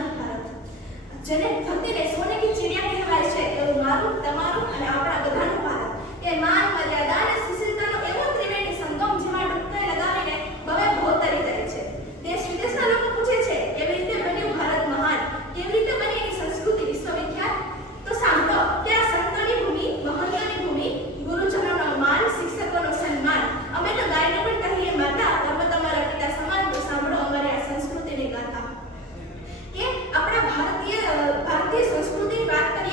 મારું ભારત, જેને ધરતીને સોને કી ચિડિયા કહેવાય છે, એવું મારું, તમારું અને આપણા બધાનું ભારત એ માન, મર્યાદા અને સુશીલતાનો એવો ત્રિવેણી સંગમ જેમાં ડૂબકી લગાવીને ભવે ભોતરી જાય છે. દેશ વિદેશના લોકો પૂછે છે, કેવી રીતે બન્યું ભારત મહાન, કેવી રીતે બની એની સંસ્કૃતિ વિશ્વવિખ્યાત? તો સાંભળો કે આ સંતોની ભૂમિ, મહંતોની ભૂમિ, ગુરુજનોનો માન, શિક્ષકોનો સન્માન. અમે તો ગાયને પણ કહીએ માતા, તમે તમારા પિતા સમાન. તો સાંભળો અમારી આ સંસ્કૃતિની ગાથા કે આપણા ભારતીય સંસ્કૃતિની વાત કરીએ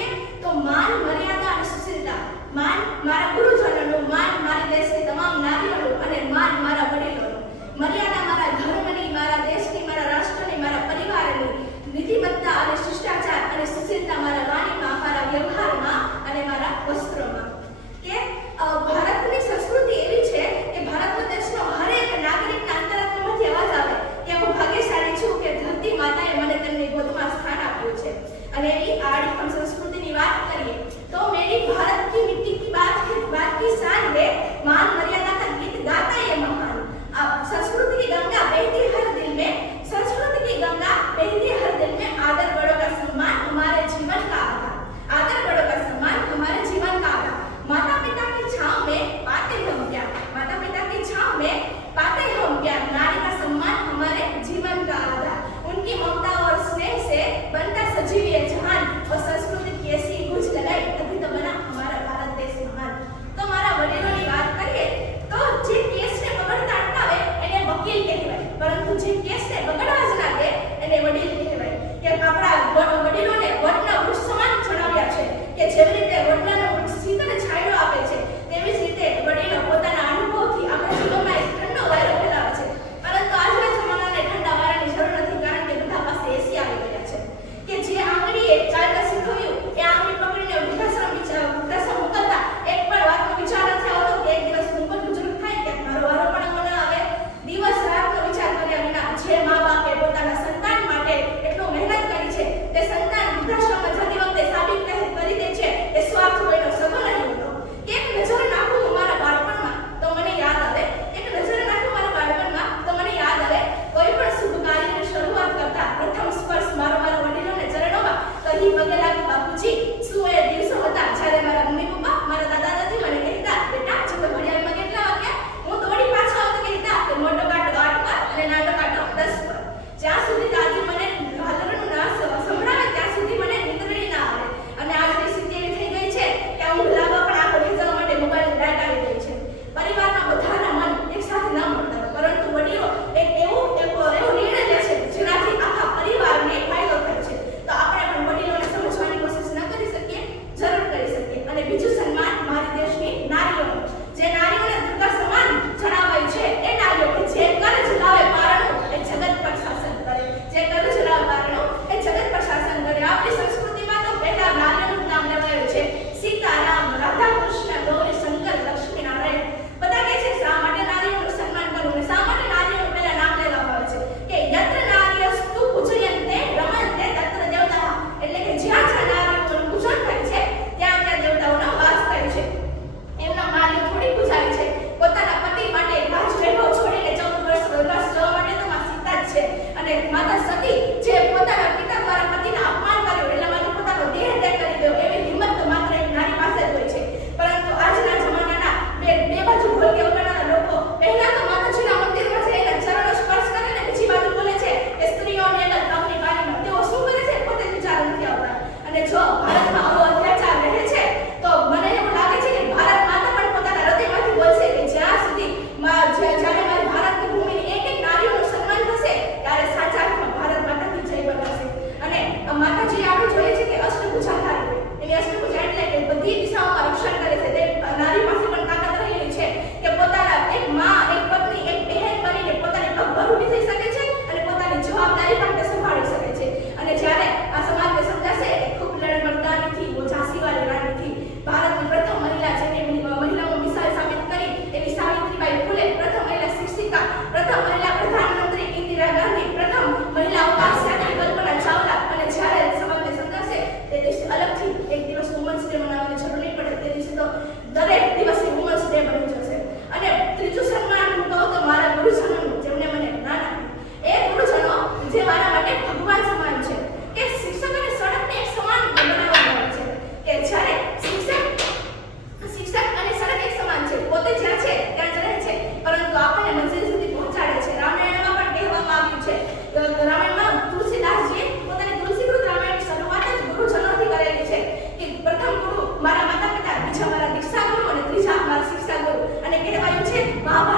મહાભારત